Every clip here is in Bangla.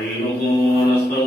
ونستعينه ونستغفره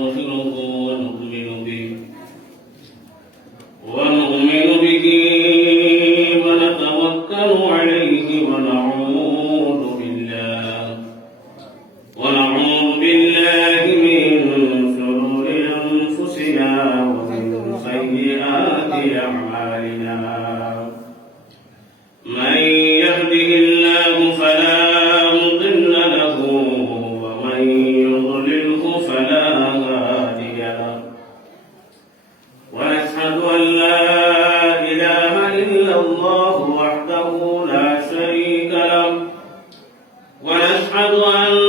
ونشهد أن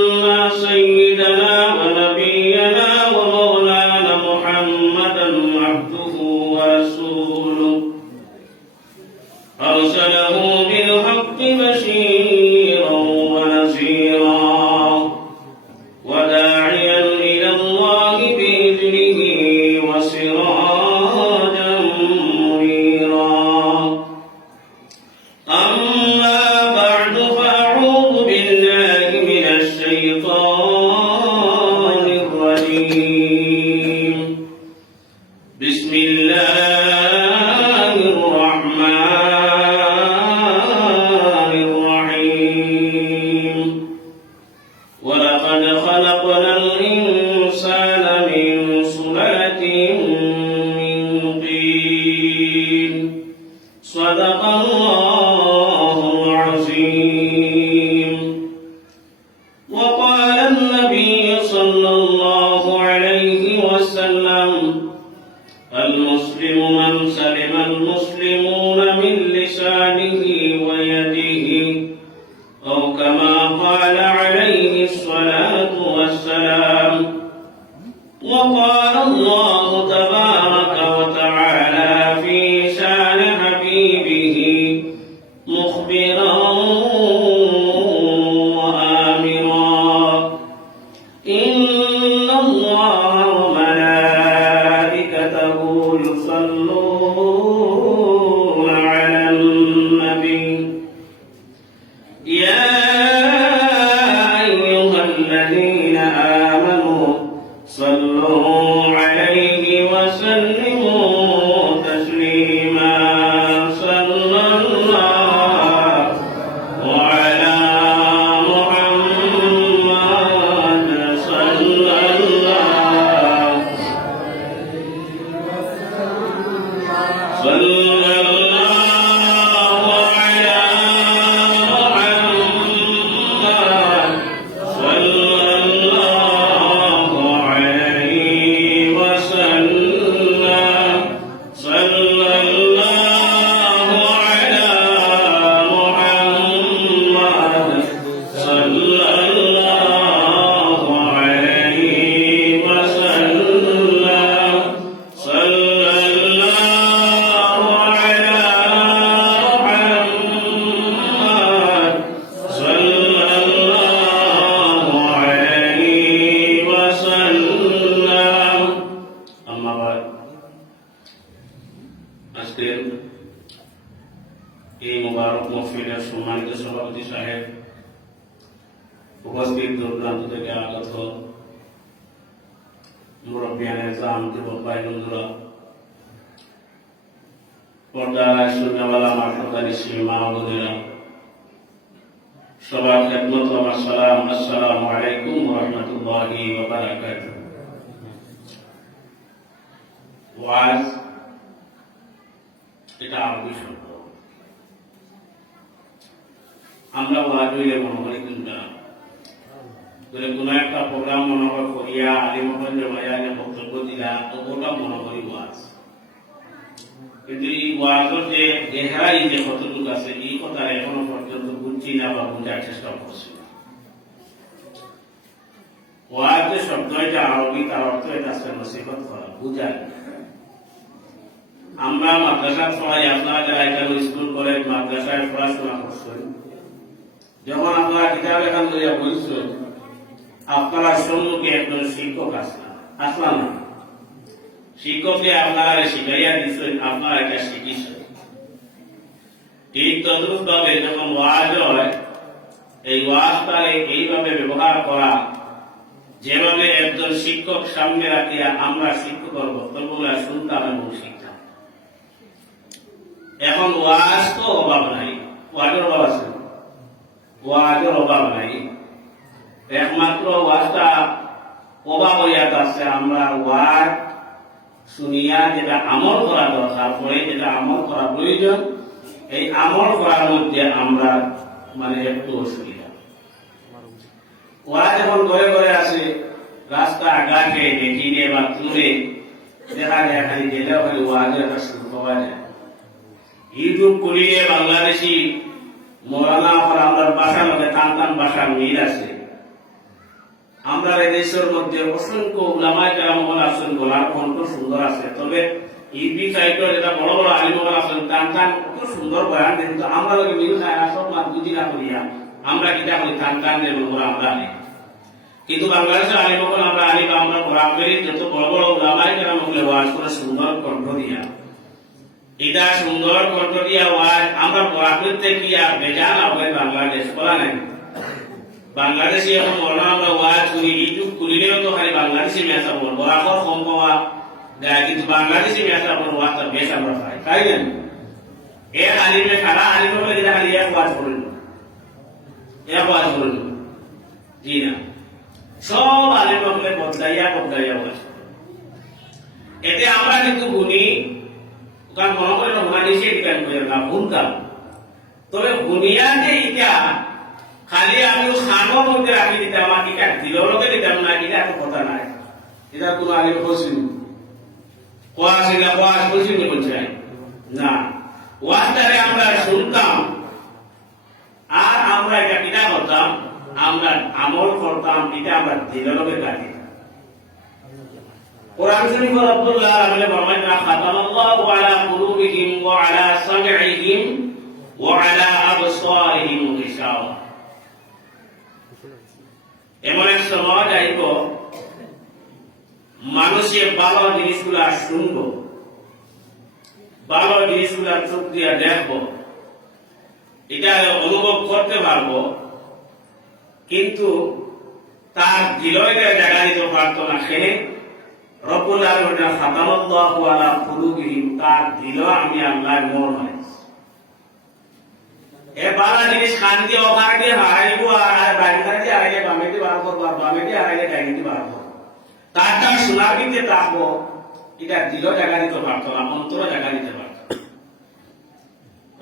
আমরা ওয়াজ হইলে মনে করি যদি কোনো একটা প্রোগ্রাম মনে হয় করিয়া আলিমগঞ্জ বাজারে বক্তব্য দিলা, তো ওটা মনে করি ওয়াজ। কিন্তু এই ওয়াজের যে গেহাই যে কতটুকু আছে, এই কথা এখনও পর্যন্ত বুঝছি না বা বোঝার চেষ্টা করছি ওয়াজ যে শব্দ এটা আরবি, তার অর্থ এটা আছে নসিহত করা বুঝায় আমরা মাদ্রাসা পড়াই আপনারা যারা এখানে স্কুল কলেজ মাদ্রাসায় পড়াশোনা করছেন যখন আপনারা কিতাব এখান লইয়া বলছেন আপনারা সম্মুখে একজন শিক্ষক আসলা আসলাম না। শিক্ষককে আপনারা শিখাইয়া দিচ্ছেন আপনারা এটা শিখিছেন। ঠিক তদ্রুপ ভাবে যখন ওয়াজ হয়, এই ওয়াজটাকে এইভাবে ব্যবহার করা, যেভাবে একজন শিক্ষক সামনে রাখিয়া আমরা শিক্ষকের বক্তব্যগুলা শুনতাম এবং শিখতাম। এখন ওয়াজ তো অভাব নাই, ওয়াজের অভাব আছে। ওয়াজের অভাব নাই। একমাত্র ওয়াজটা অভাব হইয়া আছে আমরা ওয়াজ শুনিয়া যেটা আমল করা দরকার পড়ে যেটা আমল করা প্রয়োজন, এই আমল করার মধ্যে আমরা মানে একটু অসুবিধা। ওরা যখন ঘরে ঘরে আসে রাস্তা ঘাটে দেখিনে বা তুলে দেখা যায়, খালি গেলে খালি ওয়াজের একটা সুর পাওয়া যায়। ইউটিউব করিয়ে বাংলাদেশি মৌলানা আবার আমরা ভাষার মধ্যে টান টান ভাষার মিল আছে। আমরা এই দেশের মধ্যে অসংখ্য উলামায় কেরামল আছেন, গলার কণ্ঠ সুন্দর আছে। তবে ইবি সাইটের যেটা বড় বড় আলিমল আছেন টান টান কত সুন্দর বয়ান কিন্তু আমরা লোকে মিল খায় সব মাত বুঝি না করিয়া আমরা কিটা করি? টান টান দেব আমরা আনি কিন্তু বাংলাদেশের আলিমকল আমরা আলিম, আমরা বরাবরই যত বড় বড় উলামায় কেরামল ওয়াজ করে সুন্দর কণ্ঠ দিয়া। এটা সুন্দর কণ্ঠ দিয়া ওয়াজ আমরা বরাবর থেকে আর বেজান হবে বাংলাদেশ? বলা নাই। বাংলাদেশি এখন মরনা আমরা ওয়াজ শুনি ইউটিউব খুলিলেও তো খালি বাংলাদেশি মেসা বল বরাবর কম পাওয়া যায়, কিন্তু বাংলাদেশি মেসা বল ওয়াজটা বেশ আমরা পাই। তাই না? এ আলিমে খারা আলিমে বলে যেটা খালি এক ওয়াজ করেন এক ওয়াজ করেন জি না। সব আলিমে বদলাইয়া বদলাইয়া ওয়াজ। এতে আমরা কিন্তু গুণী। কারণ মনে করেন বাংলাদেশি ডিপেন্ড করে না ভুল কাম তবে বুনিয়াদে ইটা খালি আমি খানোর মধ্যে রাখি দিতাম আমার এটা দিলকে দিতাম না এটা এত কথা নাই। এটা কোনো আগে বলছিল কোয়াশ এটা কোয়াশ বলছিল বলছে না। ওয়াজটারে আমরা শুনতাম, আর আমরা এটা কিনা করতাম, আমরা আমল করতাম, এটা আমরা কাটি কোরআন শরীফ রব্বুল্লাহ আলামিন ফরমায় খাতামাল্লাহু আলা কুলুবিহিম ওয়া আলা সামঈহিম ওয়া আলা আবসারিহিম গিশাওয়া এমন এক সময় যাইব মানুষের ভালো জিনিসগুলা শুনব, ভালো জিনিসগুলা চোখ দিয়া দেখব, এটা অনুভব করতে পারব, কিন্তু তার দিলয়টা জায়গা দিতে পারতো না সে। রব্বুল আলামিন খাতামাল্লাহু আলা কুলুবিহিম, তার দিল আমি আল্লাহ মোর মারিছি এ বালা জিনিস খান দিয়ে ওখান দিয়ে হারাইব, আর বাইরে দিয়ে হারাইলে বামে দিয়ে বার করব, আর বামে দিয়ে হারাইলে ডাইনে দিয়ে বার করব। তারটা শোনার দিতে থাকব এটা দিল জায়গা দিতে পারতো না অন্তর জায়গা দিতে পারতো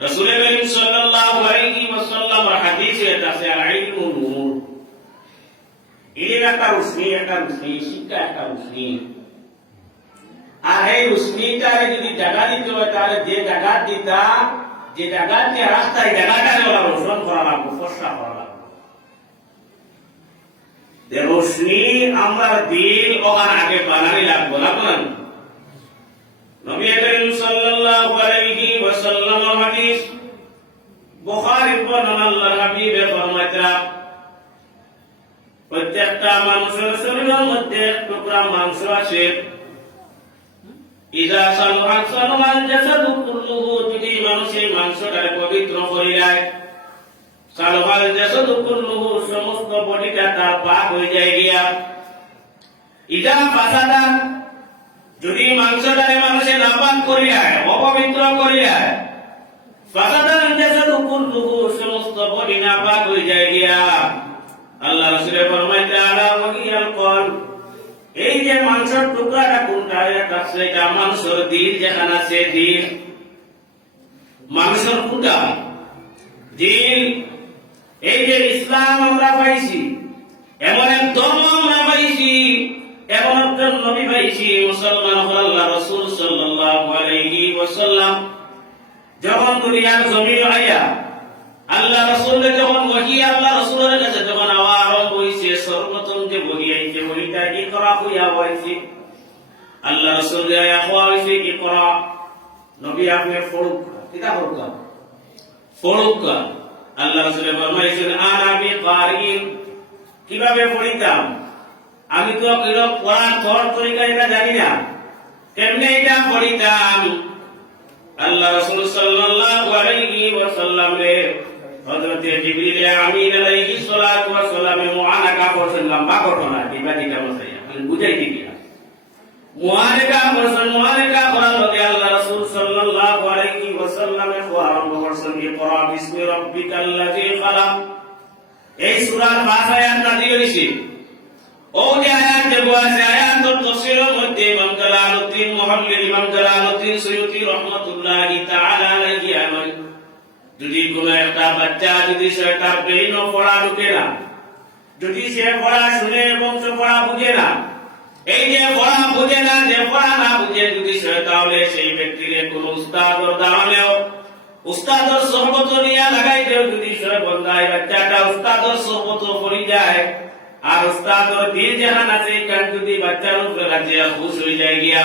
রসুলের করিম সাল্লাল্লাহু আলাইহি ওয়াসাল্লাম হাদিসে আছে আইলমু নূর। ইলিম একটা রুশনি একটা রুশনি, শিক্ষা একটা রুশনি। আর এই রুশনিটারে যদি জায়গা দিতে হয় তাহলে যে জায়গা দিতা যে জায়গাতে রাস্তায় জায়গাটারে ওরা রোশন করা লাগবো ফসা করা লাগবো যে রোশনি আমরা দিন ওখান আগে বানানি লাগবো লাগবো না নবী করিম সাল্লাল্লাহু আলাইহি ওয়াসাল্লাম হাদিস বুখারী বর্ণনা আল্লাহর হাবিবে ফরমাইতা প্রত্যেকটা মানুষের শরীরের মধ্যে এক টুকরা মাংস আছে ইজা সালমান সালমান জাসাদু কুল্লুহু, যদি মানুষের মাংসটারে পবিত্র হয়ে যায় সালমান জাসাদু কুল্লুহু, সমস্ত বডিটা তার পাক হয়ে যায় গিয়া। ইজা ফাসাদা, যদি মাংসটারে মানুষের নাপাক করিয়ায় অপবিত্র করিয়ায় ফাসাদা জাসাদু কুল্লুহু, সমস্ত বডি নাপাক হয়ে যায় গিয়া। আল্লাহ রাসূলের ফরমাইতে এই যে মাংসের টুকরাটা কোনটা, এটা সেটা মাংসের দিল, যেখানে আছে দিল। মাংসের কোনটা দিল, এই যে ইসলাম আমরা পাইছি, এমন এক ধর্ম আমরা পাইছি, এমন একজন নবী পাইছি, মুসলমান আল্লাহ রসুল সাল্লাল্লাহু আলাইহি ওয়াসাল্লাম। যখন দুনিয়ার জমিন আইয়া আল্লাহ রসুলের যখন বহি আল্লাহ রসুলের কাছে, যখন আওয়া আরম্ভ হয়েছে সর্বপ্রথম যে বহি আইছে বহিটা কি করা হইয়া হয়েছে? আল্লাহ রসুল আয়া হওয়া হয়েছে কি করা? নবী আপনি ফড়ুক কিতা ফড়ুক ফড়ুক আল্লাহ রসুল ফরমাইছেন, আন আমি কারিন কীভাবে পড়িতাম? আমি তো কিরক পড়ার তর তরিকা এটা জানি না। কেমনে এটা পড়িতাম? আল্লাহ রাসূল সাল্লাল্লাহু আলাইহি ওয়াসাল্লাম হযরত জিবরিল আমিন আলাইহিস সালাতু আল্লাহ এই সূরার নাযিল হইছে। ও যে আয়াত যে আছে আয়াত তফসিরের মধ্যে ইমাম জালালউদ্দিন মুহাল্লিল ইমাম জালালউদ্দিন যদি একটা বাচ্চা যদি সে তার ব্রেইন পড়া ঢুকে না, যদি সে পড়া শুনে এবং সে পড়া বুঝে না, এই যে পড়া বুঝে না, যে পড়া না বুঝে যদি সে, তাহলে সেই ব্যক্তিকে কোন উস্তাদর দাঁড়ালেও উস্তাদর সহবত নিয়ে লাগাইতেও যদি সে বন্ধায় বাচ্চাটা উস্তাদর সহবত পড়ি যায়, আর উস্তাদর দিল জাহান আছে কারণ যদি বাচ্চার উপরে রাজিয়া খুশ হয়ে যায় গিয়া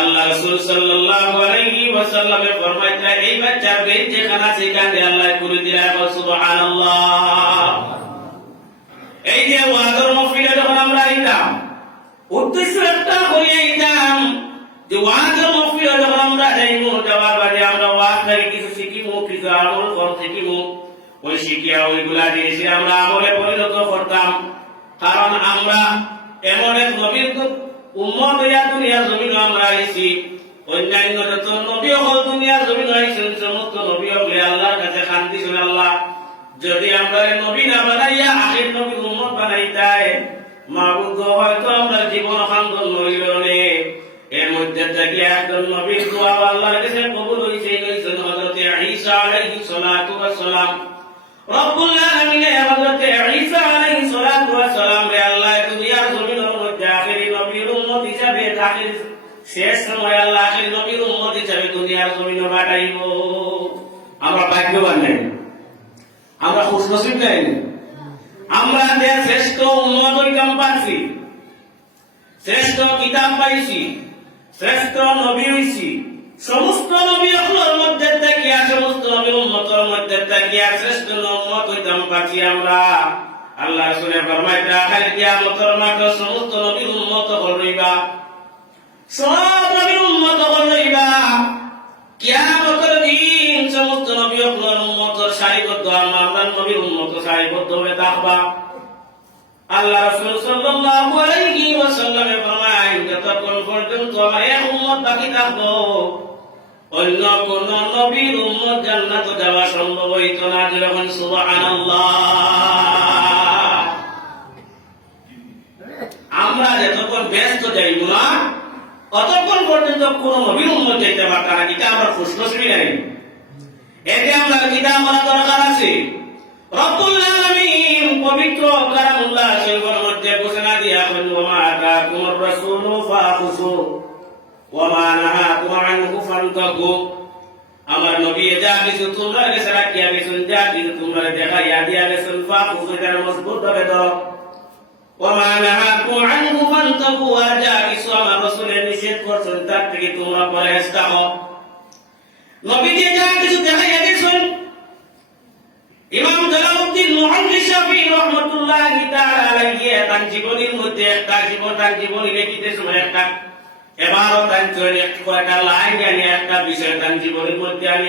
আল্লাহ রাসূল সাল্লাল্লাহু আলাইহি ওয়াসাল্লামে ফরমাইছেন এই বাচ্চার বেদ যেখানে আছে কান্দে আল্লাহ করে দিলা সুবহানাল্লাহ। এই যে ওয়াদর মফিলে যখন আমরা আইতাম, উদ্দেশ্য একটা হয়ে আইতাম যে ওয়াদর মফিলে যখন আমরা যাইব, যাওয়ার বাদে আমরা ওয়াদ থেকে কিছু শিখিব, কিছু আমল কর, শিখিব। ওই শিখিয়া ওইগুলা দিয়ে এসে আমরা আমলে পরিণত করতাম। কারণ আমরা এমন এক নবীর উম্মত হইয়া দুনিয়ার জমিন আমরা আইছি। অন্যান্য যত নবী হল দুনিয়ার জমিন আইছেন সমস্ত নবী হলে আল্লাহর কাছে শান্তি শুনে আল্লাহ। যদি আমরা নবী না বানাইয়া আখির নবীর উম্মত বানাইতাই মাহবুব হয়তো আমরা জীবন খান্দন লইল নে। এর মধ্যে থেকে একজন নবীর দোয়া আল্লাহর কাছে কবুল হইছে হইছেন হযরত ঈসা আলাইহিস সালাতু ওয়াস সালাম। রব্বুল আলামিন হযরত ঈসা আলাইহিস সালাতু ওয়াস সালাম রে আখির শেষ সময় আল্লাহ আখিরি নবীর উম্মত হিসাবে দুনিয়ার জমিনে পাঠাইব আমরা ভাগ্যবান নাই। আমরা খুশ নসিব নাই। আমরা যে শ্রেষ্ঠ উন্নত কাম পাচ্ছি শ্রেষ্ঠ কিতাব পাইছি, শ্রেষ্ঠ নবী হইছি, সমস্ত নবী অকলের মধ্যে থাকিয়া, সমস্ত নবী উম্মতের মধ্যে থাকিয়া শ্রেষ্ঠ উম্মত হইতাম পাচ্ছি আমরা। আল্লাহ শুনে ফরমাইতা খালি কিয়ামতের মাঠে সমস্ত নবীর উম্মত হল রইবা সব নবীর উম্মত হল কিয়ামতের দিন সমস্ত নবী অকলের উম্মতের সারিবদ্ধ আমার নবীর উম্মত সারিবদ্ধ হয়ে আল্লাহ রাসূল সাল্লাল্লাহু আলাইহি ওয়াসাল্লামে ফরমায়, যতক্ষণ পর্যন্ত আমার বাকি থাকব, অন্য কোন নবীর উম্মত জান্নাত যাওয়া সম্ভব হইত না যখন সুবহানাল্লাহ। আমরা যতক্ষণ ব্যস্ত যাইব না অতক্ষণ পর্যন্ত কোন নবীর উম্মত যেতে পারতাম না এটা আমরা খুশনসিবি নাই। এতে আমরা কিতা আমরা দরকার আছে। রব্বুল আলামিন পবিত্র কালামুল্লাহ শরীফের মধ্যে ঘোষণা দিয়া বলেন ওমা আতাকুমুর রাসূলু ফাখুসু ওমা নাহাকুম আনহু ফান্তাকু। আমার নবী যা কিছু তোমরা কাছে রাখিয়া গেছেন যা কিছু তোমরা দেখাইয়া দিয়া গেছেন ফাখুসু এটা মজবুত ধরো। নিষেধ করছেন, তার থেকে তোমরা পরহেজ থাকো নবী যে কিছু দেখাইয়া গেছেন ইমাম জালালউদ্দিন মুহাম্মদ তার জীবনীর মধ্যে একটা, জীবন তার জীবনী লিখিতে সময় একটা, এবারও তার জন্য কয়েকটা লাইন জানি একটা বিষয় তার জীবনের মধ্যে আমি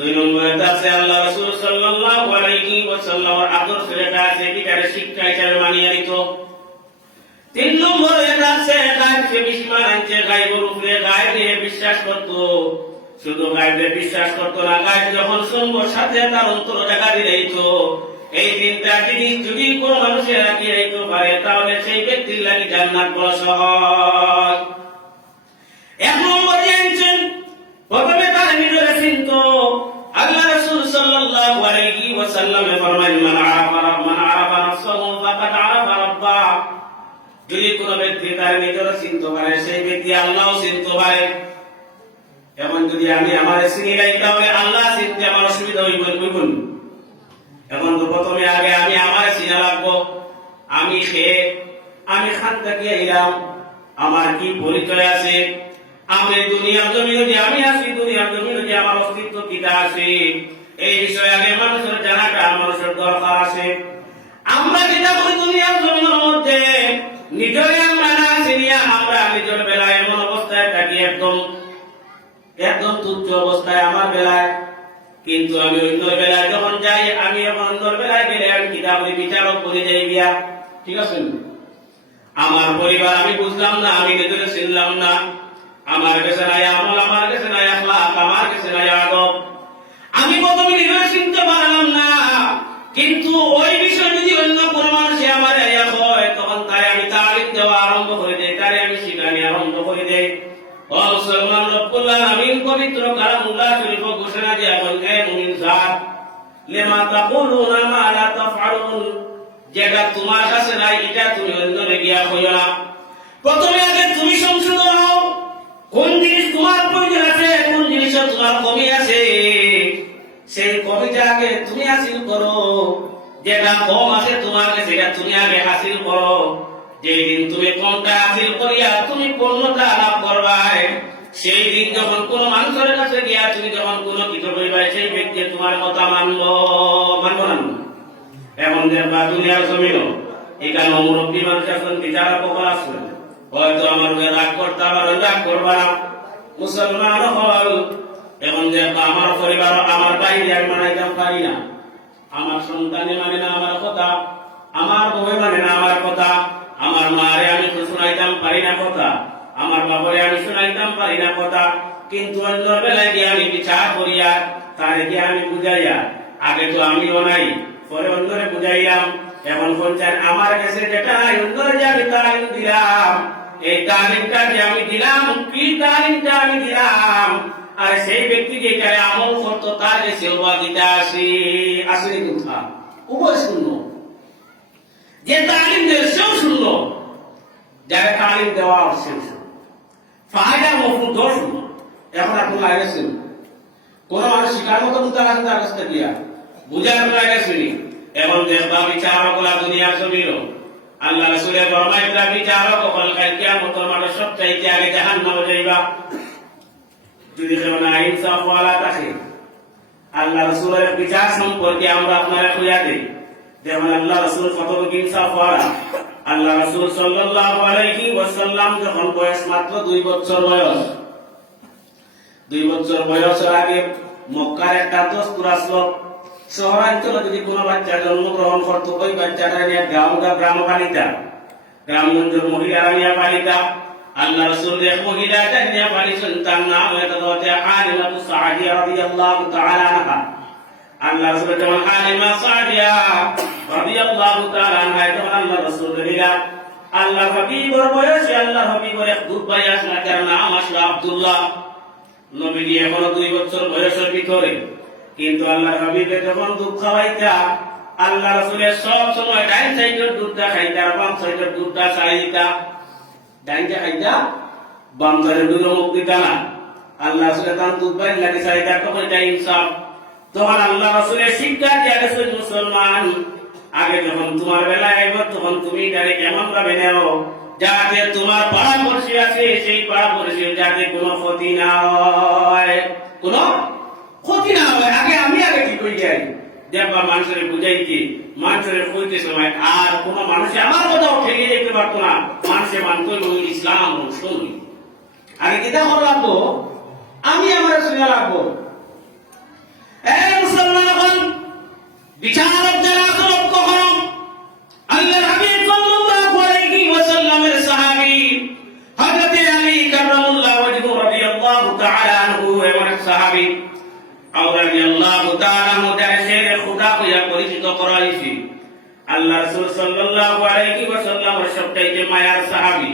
দুই নম্বরে আছে বিশ্বাস আনছে গায়বের উপরে গায়বে বিশ্বাস করতো। শুধু গাইবে বিশ্বাস করতো না গাইব যখন সঙ্গ সাথে তার অন্তর দেখা দিলেইত এই তিনটা জিনিস যদি কোন মানুষের রাখি রাখতে পারে, তাহলে সেই ব্যক্তির লাগি জান্নাত বড় সহজ। এক নম্বর জানছেন প্রথমে তার নিজের চিন্ত আল্লাহ রাসূল সাল্লাল্লাহু ওয়াসাল্লামে ফরমান মান আরাফা মান আরাফা নাফসাহু ফাকাদ আরাফা রাব্বাহ যদি কোন ব্যক্তি তার নিজের চিনতে পারে সেই ব্যক্তি আল্লাহও চিনতে পারে এখন যদি আমি আমার চিনি নাই, তাহলে আল্লাহ চিনতে আমার অসুবিধা হইব বুঝুন এখন তো প্রথমে আগে আমি আমার চিনা লাগবো। আমি খেয়ে আমি খান থেকে এলাম। আমার কি পরিচয় আছে? আমি দুনিয়ার জমিনে যে আমি আছি দুনিয়ার জমিনে যে আমার অস্তিত্ব কিটা আছে? এই বিষয়ে আগে মানুষের জানাটা মানুষের দরকার আছে। আমরা যেটা করি দুনিয়ার জমিনের মধ্যে নিজের আমরা না চিনিয়া আমরা নিজের বেলায় এমন অবস্থায় থাকি, একদম একদম তুচ্ছ অবস্থায়, আমার বেলায়। কিন্তু আমি অন্য বেলায় যখন যাই, আমি এখন অন্য বেলায় গেলে আমি কিতাবের বিচারক বলে যাই গিয়া, ঠিক আছে? আমার পরিবার, আমি বুঝলাম না, আমি নিজের চিনলাম না। আমার কাছে নাই আমল, আমার কাছে নাই আখলাক আমার কাছে নাই আদব। আমি প্রথমে নিজের চিনতে পারলাম না। কিন্তু ওই বিষয় যদি অন্য কোন মানুষে আমার হয়, তখন তাই আমি তারিখ দেওয়া আরম্ভ করে দেই তারে আমি শিখানি আরম্ভ করে দেই। ও মুসলমান রব্বুল আলামিন পবিত্র কালামুল্লাহ শরীফ ঘোষণা দিয়া বলেন, হে মুমিন জাত, লিমা তাকুলুনা মা লা তাফআলুন, যেটা তোমার কাছে নাই, এটা তুমি অন্যরে গিয়া কইও না। প্রথমে আগে তুমি সংশোধন হও, কোন জিনিস তোমার প্রয়োজন আছে, কোন জিনিস তোমার কমি আছে। সেই কমিটা আগে তুমি হাসিল করো। যেটা কম আছে তোমার সেটা তুমি আগে হাসিল করো। যেদিন তুমি কোনটা হাসিল করিয়া তুমি পূর্ণতা লাভ করবাই সেই দিন যখন কোন মানুষের কাছে গিয়া তুমি যখন কোনো কিছু করিবাই সেই ব্যক্তি তোমার কথা মানব মানব না? এমন যে বা দুনিয়ার জমিন, এখানে মুরব্বী মানুষ এখন বিচারক কখন আসবেন হয়তো আমার রাগ করতে, আমার রাগ করবা না। মুসলমান হল এখন যে আমার পরিবার আমার বাইরে আমি মানাইতে পারি না, আমার সন্তানে মানে না আমার কথা, আমার বউ মানে না আমার কথা, আমার মারে আমি তো শোনাইতাম পারি না কথা, আমার বাবারে আমি শোনাইতাম পারি না কথা, কিন্তু অন্য বেলায় গিয়ে আমি বিচার করিয়া, তারে গিয়ে আমি বুঝাইয়া, আগে তো আমিও নাই, পরে অন্যরে বুঝাইলাম, এখন বলছেন, আমার কাছে যেটা অন্যরে যে আমি তালিম দিলাম, এই তালিমটা যে আমি দিলাম, কি তালিমটা আমি দিলাম আর সেই ব্যক্তি যে এখানে আমল করতো, তার সেবা দিতে আসি, আসলে কথা? উভয় শূন্য। যে তালিম দেয়, সেও শূন্য। যারা তালিম দেওয়া সেও শূন্য। ফায়দা মফুদ শূন্য। এখন আপনি লাগেছেন কোন মানুষ শিকার মতো তার কাছ থেকে বুঝার লাগেছেনি এখন দেখবা বিচারকলা দুনিয়ার জমিল আল্লাহ রসুলের বিচারক হল কিয়ামতের মাঠে সবচাইতে আগে জাহান্নামে যাইবা। যদি কেউ না ইনসাফ ওয়ালা থাকে আল্লাহ রসুলের বিচার সম্পর্কে আমরা আপনারা খুঁজা দিই। যেমন আল্লাহ রসুল কতটুকু ইনসাফ ওয়ালা। আল্লাহ রসুল সাল্লাল্লাহু আলাইহি ওয়াসাল্লাম যখন বয়স মাত্র দুই বছর বয়স, দুই বছর বয়সের আগে মক্কার একটা দস্তুর আসলো। শহরাঞ্চলে যদি কোনো বাচ্চা জন্মগ্রহণ করতো, ওই বাচ্চাটা নিয়ে গ্রাম গ্রাম পালিতা গ্রামগঞ্জের মহিলারা নিয়ে পালিতা আল্লাহ রসুল এক মহিলা নিয়ে পালিছেন তার নাম এটা হচ্ছে হালিমাতু সাদিয়া রাদিয়াল্লাহু তাআলা আনহা। আল্লাহ রসুল যেমন হালিমা সাদিয়া রাদিয়াল্লাহু তাআলা আনহা যেমন আল্লাহ রসুল দিলা আল্লাহ হাবিবর বয়সে আল্লাহ হাবিবর এক দুধ ভাই আসলে, তার নাম আসলো আব্দুল্লাহ। নবীজি এখনও দুই বছর বয়সের ভিতরে। কিন্তু আল্লাহ হাবিবে যখন দুধ খাওয়াইতা, আল্লাহ রসুলের সব সময় ডাইন সাইডের দুধটা খাইতা বাম সাইডের দুধটা চাই দিতা ডাইনটা খাইতা বাম সাইডের দুধ মুখ দিতা না। আল্লাহ রসুলের তার দুধ বাইর লাগে চাইতা তখন এটা ইনসাফ। তখন আল্লাহ রসুলের শিক্ষা দিয়ে গেছে মুসলমান। আগে যখন তোমার বেলা আইব, তখন তুমি এটাকে কেমন ভাবে নেও? যাতে তোমার পাড়া পড়শি আছে, সেই পাড়া পড়শি যাতে কোনো ক্ষতি না হয়। কোনো ক্ষতি না হয়। আগে আমি আগে কি করি যাই দেখবা মানুষের বুঝাইতে, মানুষের কইতে সময় আর কোন মানুষ আমার কথাও ঠেকে যেতে পারতো না। মানুষে মানতো ইসলাম শুনি আগে কিতা করা লাগবো আমি আমার শুনে এই মুসলমান, বিচারক যারা আসল কখনো আল্লাহ হাবিব সাল্লাল্লাহু আলাইহি ওয়াসাল্লামের সাহাবী, হযরত আলী কাররামুল্লাহ ওয়াজহু রাদিয়াল্লাহু তাআলা আনহু এমন সাহাবী। রাদিয়াল্লাহু তাআলা আনহু খুদা হইয়া পরিচিত করা হয়েছে আল্লাহ রাসূল সাল্লাল্লাহু আলাইহি ওয়াসাল্লামের সবচাইতে মায়ার সাহাবী।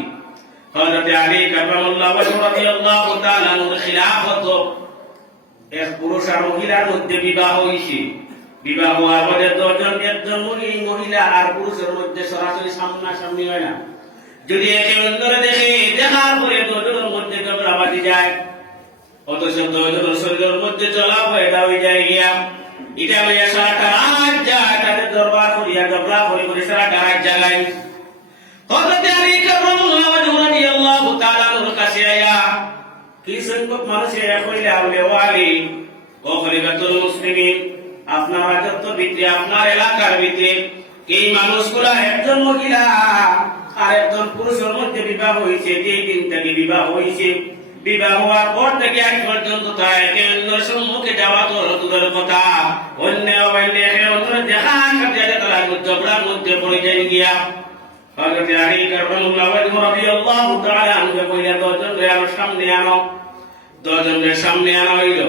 হযরত আলী কাররামুল্লাহ ওয়াজহু রাদিয়াল্লাহু তাআলা আনহুর খিলাফত। এক পুরুষ আর মহিলার মধ্যে বিবাহ হয়েছে বিবাহ হওয়ার পরে দশজন, একজন মহি- মহিলা আর পুরুষের মধ্যে সরাসরি সামনাসামনি হয় না। যদি একে অন্যরে দেখে, দেখার পরে দশজনের মধ্যে ঝগড়া যায়। অথচ দশজনের শরীরের মধ্যে চলা এটা হয়ে যায় গিয়া। এটা লইয়া সারাটা রাত যায় তাদের দরবার করিয়া ঝগড়া করে করে সারাটা রাত জাগায় হযরত আলী কাররামাল্লাহু ওয়াজহু রাদিয়াল্লাহু তাআলা আনহুর কাছে আয়া, কি সংখ্যক মানুষের এক হইলে আউলে ওয়ালি ও খলিফাতুল মুসলিমিন, আপনার রাজত্ব ভিত্তি, আপনার এলাকার ভিত্তি, এই মানুষগুলা একজন মহিলা আর একজন পুরুষের মধ্যে বিবাহ হয়েছে যেই দিন থেকে বিবাহ হয়েছে বিবাহ হওয়ার পর থেকে আজ পর্যন্ত তারা একে সম্মুখে যাওয়া তো দূরের কথা। অন্য অন্যের দেখা সাথে তারা ঝগড়ার মধ্যে পড়ে যায় গিয়া হযরত আলী রাদিয়াল্লাহু সামনে আনো। দশজনের সামনে আনা হইল।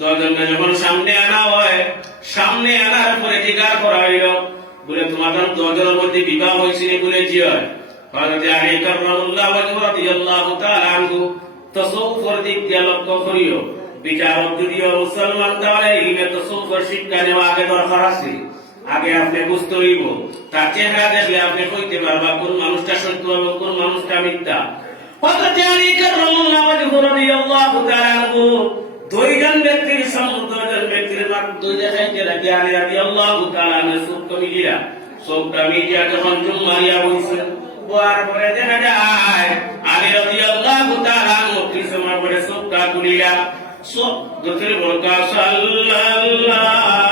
দশজনের যখন সামনে আনা হয়, সামনে আনার পরে জিজ্ঞাসা করা হইল, বলে তোমাদের দশজনের মধ্যে বিবাহ হয়েছিল বলে জি হয় হযরত আলী রাদিয়াল্লাহু তাআলা আনহু তসৌফর দিক দিয়ে লক্ষ্য করিও বিচারক যদিও মুসলমান, তাহলে ইমে তসৌফর শিক্ষা নেওয়া আগে দরকার আছে। আগে আপনি বুঝতে হইব, তার চেহারা দেখলে আপনি কইতে পারবা কোন মানুষটা সত্য এবং কোন মানুষটা মিথ্যা। হযরত আলী কাররামাল্লাহু ওয়াজহু রাদিয়াল্লাহু তাআলা আনহু দুইজন ব্যক্তির সম্মুখ দুইজন ব্যক্তির মাত্র দুই দেখাইতে রাখি আলী রাদিয়াল্লাহু তাআলা আনহু চোখটা মিডিয়া যখন চুম মারিয়া বইছে হওয়ার পরে দেখা বলকা সাল্লাল্লাহু